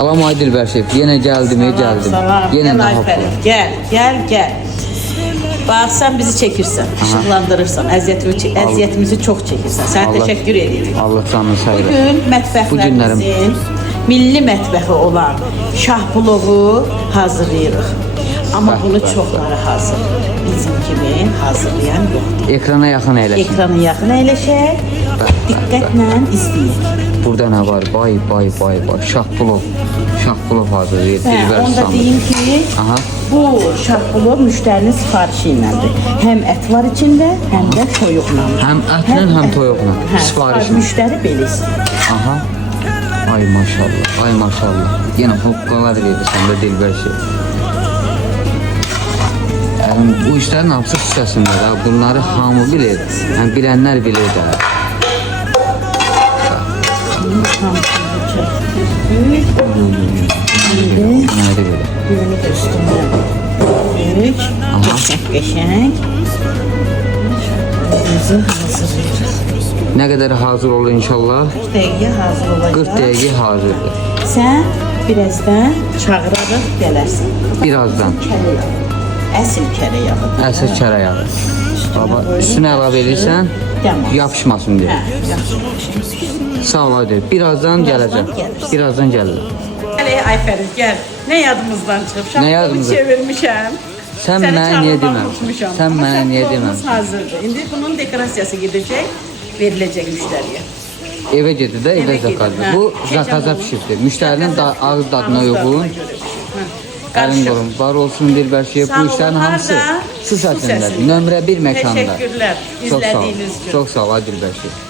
Salam ay Dilber şef. Yine geldim. Salam. Yine Gel daha Ayfer'im. Gel. Bak sen bizi çekirsən, ışıqlandırırsan, əziyyətimizi çox çəkirsən. Sənə Allah- təşəkkür edirik. Allah canını sayır. Bugün Bu mətbəxlərimizin günlərim- milli mətbəxi olan şahplovu hazırlayırıq. Amma bunu çoxları hazır. Bizim kimi hazırlayan yoxdur. Ekrana yaxın əyləşin. Ekranı yaxın əyləşək, diqqətlə izləyək. Burada ne var? Bay. Şahpulov hazırlayır. Dilber Onda ustamız. deyim ki, Aha. bu şahpulov müştərinin sifarişi iləndir. Həm ət var içində, həm də toyuqla. Hem etlə, hem toyuqla. Sifariş. Sifarişlə. Müştəri belə istəyir. Aha. Ay maşallah. Yine hoqqalar verirsən də Dilber şef. Bu işlerin hamısı xüsusəsində də. Bunları hamı bilir. Yəni bilənlər bilir də. Nədir belə? Düğünü də üstündən böyük, qəşəng. Bizi hazırlayırıq. Nə qədər hazır olur inşallah? 40 dəqiqə hazır olacaq. 40 dəqiqə hazırdır. Sən birazdan çağırarıq gələrsən. Birazdan. Kərə yağı. Əsl kərə yağı. Əsas kərə yağı. Baba, üstünə əlavə edirsən, Tamam. yapışmasın deyə. Sağ ol Aydın. Birazdan gələcəm. gəlirsən. Birazdan gəlirəm. Gəl Ayfərin, gəl. Nə yadımızdan çıxıb? Nə Şahplovu yadımızdan? çevirmişəm. Sən Səni mənə niyə çağırmağı deməmsən? unutmuşam. Sən Amma mənə niyə şahplovumuz deməmsən? hazırdır. İndi bunun dekorasiyası gedəcək, veriləcək müştəriyə. Evə gedir də, evə Evə zakazdır. gedir, hə. Bu Keçən zakaza olmuş. pişirdir. Müştərinin ağız dadına uyğun. Əlin Qarışıq. qorun, var olsun Dilber şef. Sağ Bu olun, işlərin hamısı harda? su Su səsindədir. səsində. Nömrə 1 məkanda. Təşəkkürlər Çox sağ ol. izlədiyiniz üçün. Çox sağ ol Dilber şef.